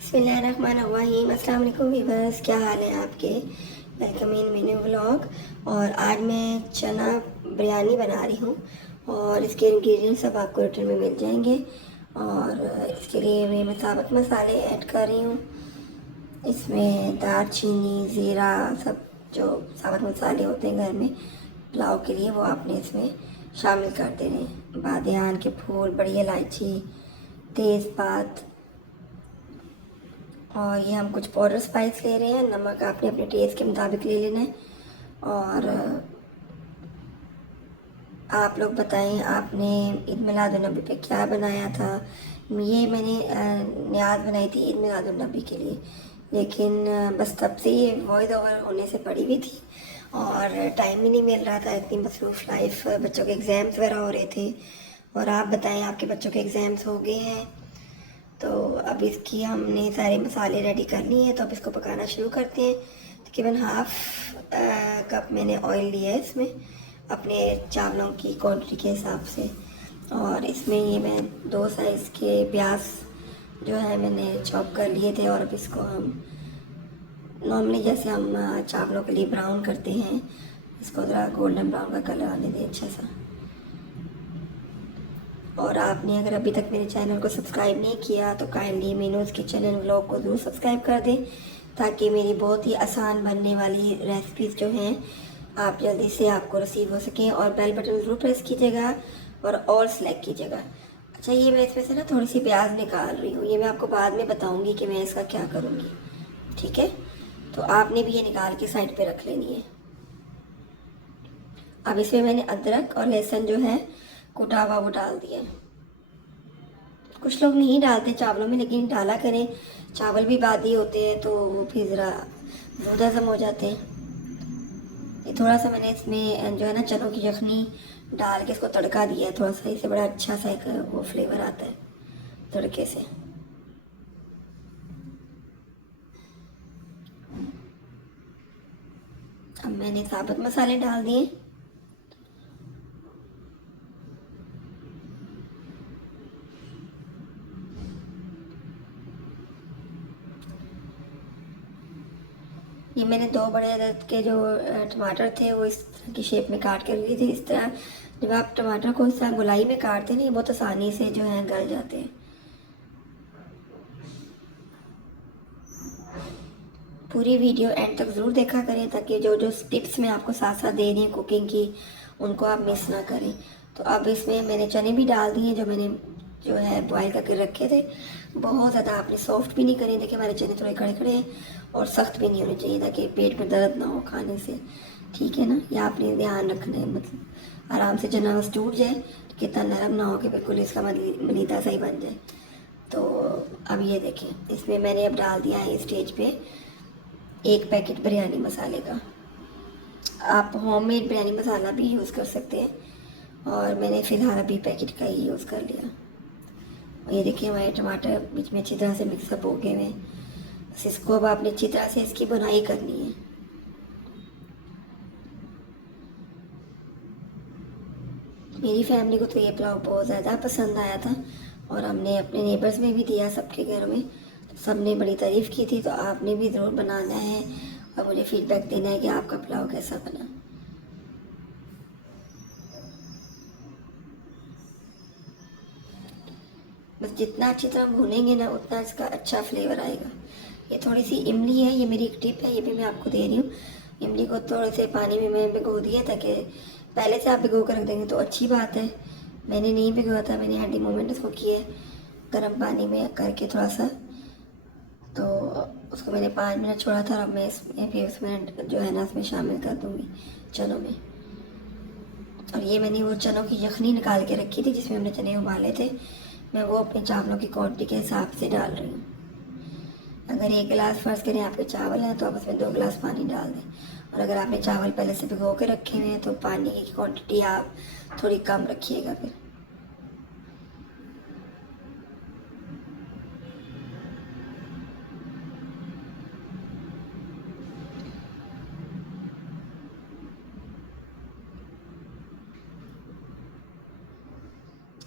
बिस्मिल्लाहिर्रहमानिर्रहीम। अस्सलाम वालेकुम व्यूअर्स, क्या हाल है आपके। Welcome in new vlog. और आज मैं चना बिरयानी बना रही हूँ और इसके इंग्रेडिएंट्स सब आपको रिटर्न में मिल जाएंगे। और इसके लिए मैं साबुत मसाले ऐड कर रही हूँ। इसमें दालचीनी, ज़ीरा, सब जो साबुत मसाले होते हैं घर में पुलाव के लिए वो आपने इसमें शामिल कर देने हैं। बादियान के फूल, बड़ी इलायची, तेज़पात, और ये हम कुछ पाउडर स्पाइस ले रहे हैं। नमक आपने अपने टेस्ट के मुताबिक ले लेना है। और आप लोग बताएं आपने ईद मिलादुन्नबी पे क्या बनाया था। ये मैंने न्याज बनाई थी ईद मिलादुन्नबी के लिए, लेकिन बस तब से ये वॉइस ओवर होने से पड़ी हुई थी और टाइम ही नहीं मिल रहा था। इतनी मसरूफ़ लाइफ, बच्चों के एग्ज़ाम्स वगैरह हो रहे थे। और आप बताएं आपके बच्चों के एग्ज़ाम्स हो गए हैं। तो अब इसकी हमने सारे मसाले रेडी कर लिए हैं, तो अब इसको पकाना शुरू करते हैं। तकरीबन हाफ़ कप मैंने ऑयल लिया है इसमें, अपने चावलों की क्वांटिटी के हिसाब से। और इसमें ये मैं 2 साइज़ के प्याज जो है मैंने चॉप कर लिए थे। और अब इसको हम नॉर्मली जैसे हम चावलों के लिए ब्राउन करते हैं, इसको ज़रा गोल्डन ब्राउन का कलर आने दें अच्छा सा। और आपने अगर अभी तक मेरे चैनल को सब्सक्राइब नहीं किया तो kindly Meenu's kitchen and vlog को ज़रूर सब्सक्राइब कर दें, ताकि मेरी बहुत ही आसान बनने वाली रेसिपीज़ जो हैं आप जल्दी से आपको रिसीव हो सकें। और बेल बटन ज़रूर प्रेस कीजिएगा और ऑल सेलेक्ट कीजिएगा। अच्छा, ये मैं इसमें से ना थोड़ी सी प्याज निकाल रही हूँ, ये मैं आपको बाद में बताऊँगी कि मैं इसका क्या करूँगी, ठीक है। तो आपने भी ये निकाल के साइड पर रख लेनी है। अब इसमें मैंने अदरक और लहसुन जो है कुटा हुआ वो डाल दिया। कुछ लोग नहीं डालते चावलों में, लेकिन डाला करें, चावल भी बादी होते हैं तो वो फिर ज़रा ज़्यादा हज़म हो जाते हैं। ये थोड़ा सा मैंने इसमें जो है ना चनों की यखनी डाल के इसको तड़का दिया है थोड़ा सा, इससे बड़ा अच्छा सा एक वो फ्लेवर आता है तड़के से। अब मैंने साबुत मसाले डाल दिए। ये मैंने 2 बड़े अदद के जो टमाटर थे वो इस तरह की शेप में काट कर लिए थे। इस तरह जब आप टमाटर को इस तरह गोलाई में काटते हैं ना, ये बहुत आसानी से जो है गल जाते हैं। पूरी वीडियो एंड तक ज़रूर देखा करें, ताकि जो जो टिप्स मैं आपको साथ साथ दे रही हूँ कुकिंग की, उनको आप मिस ना करें। तो अब इसमें मैंने चने भी डाल दिए जो मैंने जो है बॉयल करके रखे थे। बहुत ज़्यादा आपने सॉफ्ट भी नहीं करें, देखिए हमारे चने थोड़े खड़े खड़े हैं और सख्त भी नहीं होने चाहिए, ताकि पेट में दर्द ना हो खाने से, ठीक है ना। यह आपने ध्यान रखना है, मतलब आराम से चना बस टूट जाए, कितना नरम ना हो कि बिल्कुल इसका मलीदा सही बन जाए। तो अब ये देखें, इसमें मैंने अब डाल दिया है इस स्टेज पे 1 पैकेट बिरयानी मसाले का। आप होममेड बिरयानी मसाला भी यूज़ कर सकते हैं, और मैंने फ़िलहाल अभी पैकेट का ही यूज़ कर लिया। और ये देखिए हमारे टमाटर बीच में अच्छी तरह से मिक्सअप हो गए हैं। बस इसको अब आपने अच्छी तरह से इसकी बुनाई करनी है। मेरी फैमिली को तो ये पुलाव बहुत ज़्यादा पसंद आया था, और हमने अपने नेबर्स में भी दिया सबके घर में, तो सब ने बड़ी तारीफ़ की थी। तो आपने भी ज़रूर बनाना है और मुझे फ़ीडबैक देना है कि आपका पुलाव कैसा बना। बस जितना अच्छी तरह भूनेंगे ना, उतना इसका अच्छा फ्लेवर आएगा। ये थोड़ी सी इमली है, ये मेरी एक टिप है, ये भी मैं आपको दे रही हूँ। इमली को थोड़े से पानी में मैं भिगो दिया, ताकि पहले से आप भिगो कर रख देंगे तो अच्छी बात है। मैंने नहीं भिगोया था, मैंने एट द मोमेंट इसको किया गर्म पानी में करके थोड़ा सा, तो उसको मैंने 5 मिनट छोड़ा था। और अब मैं इसमें फिर उसमें जो है ना इसमें शामिल कर दूँगी चनों में। और ये मैंने वो चनों की यखनी निकाल के रखी थी जिसमें हमने चने उबाले थे, मैं वो अपने चावलों की क्वांटिटी के हिसाब से डाल रही हूँ। अगर 1 गिलास फ़र्ज़ करें आपके चावल हैं तो आप उसमें 2 गिलास पानी डाल दें। और अगर आपने चावल पहले से भिगो के रखे हुए हैं तो पानी की क्वांटिटी आप थोड़ी कम रखिएगा। फिर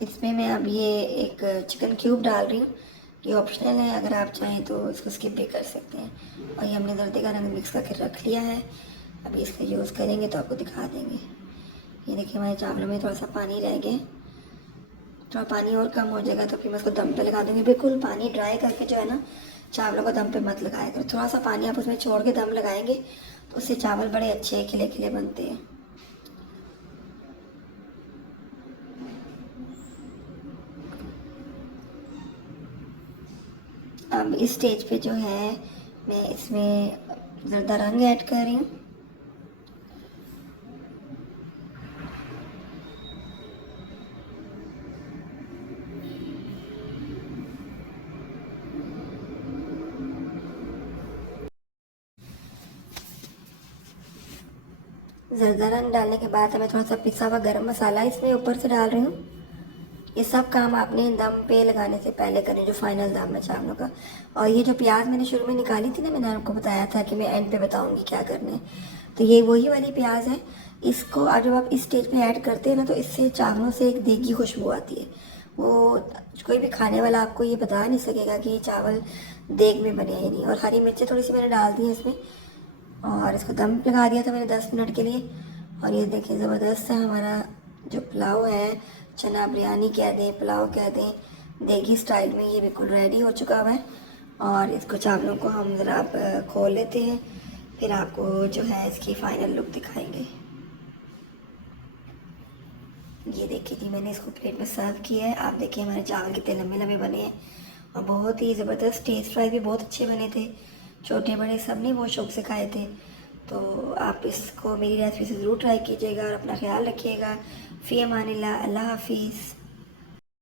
इसमें मैं अब ये एक चिकन क्यूब डाल रही हूँ। ये ऑप्शनल है, अगर आप चाहें तो इसको स्किप भी कर सकते हैं। और ये हमने दर्दे का रंग मिक्स करके रख लिया है। अभी इसका यूज़ करेंगे तो आपको दिखा देंगे। ये देखिए हमारे चावलों में थोड़ा सा पानी रह गया, थोड़ा पानी और कम हो जाएगा तो फिर मैं उसको दम पे लगा दूँगी। बिल्कुल पानी ड्राई करके जो है ना, चावलों को दम पे मत लगाया करो। थोड़ा सा पानी आप उसमें छोड़ के दम लगाएंगे तो उससे चावल बड़े अच्छे खिले खिले बनते हैं। अब इस स्टेज पे जो है मैं इसमें ज़रदा रंग ऐड कर रही हूँ। ज़रदा रंग डालने के बाद मैं थोड़ा सा पिसा हुआ गरम मसाला इसमें ऊपर से डाल रही हूँ। ये सब काम आपने दम पे लगाने से पहले करें, जो फाइनल दम है चावलों का। और ये जो प्याज मैंने शुरू में निकाली थी ना, मैंने आपको बताया था कि मैं एंड पे बताऊंगी क्या करना है। तो ये वही वाली प्याज है। इसको आज जब आप इस स्टेज पे ऐड करते हैं ना, तो इससे चावलों से एक देगी खुशबू आती है। वो कोई भी खाने वाला आपको ये बता नहीं सकेगा कि ये चावल देग में बने हैं नहीं। और हरी मिर्ची थोड़ी सी मैंने डाल दी है इसमें, और इसको दम लगा दिया था मैंने 10 मिनट के लिए। और ये देखिए ज़बरदस्त है हमारा जो पुलाव है, चना बिरयानी कह दें, पुलाव कह दें, देगी स्टाइल में, ये बिल्कुल रेडी हो चुका हुआ है। और इसको चावलों को हम ज़रा खोल लेते हैं, फिर आपको जो है इसकी फ़ाइनल लुक दिखाएंगे। ये देखिए जी, मैंने इसको प्लेट में सर्व किया है। आप देखिए हमारे चावल कितने लंबे लंबे बने हैं और बहुत ही ज़बरदस्त। टेस्ट फ्राई भी बहुत अच्छे बने थे, छोटे बड़े सब ने बहुत शौक से खाए थे। तो आप इसको मेरी रेसिपी से ज़रूर ट्राई कीजिएगा और अपना ख्याल रखिएगा। फ़ी अमानिल्लाह, अल्लाह हाफिज़।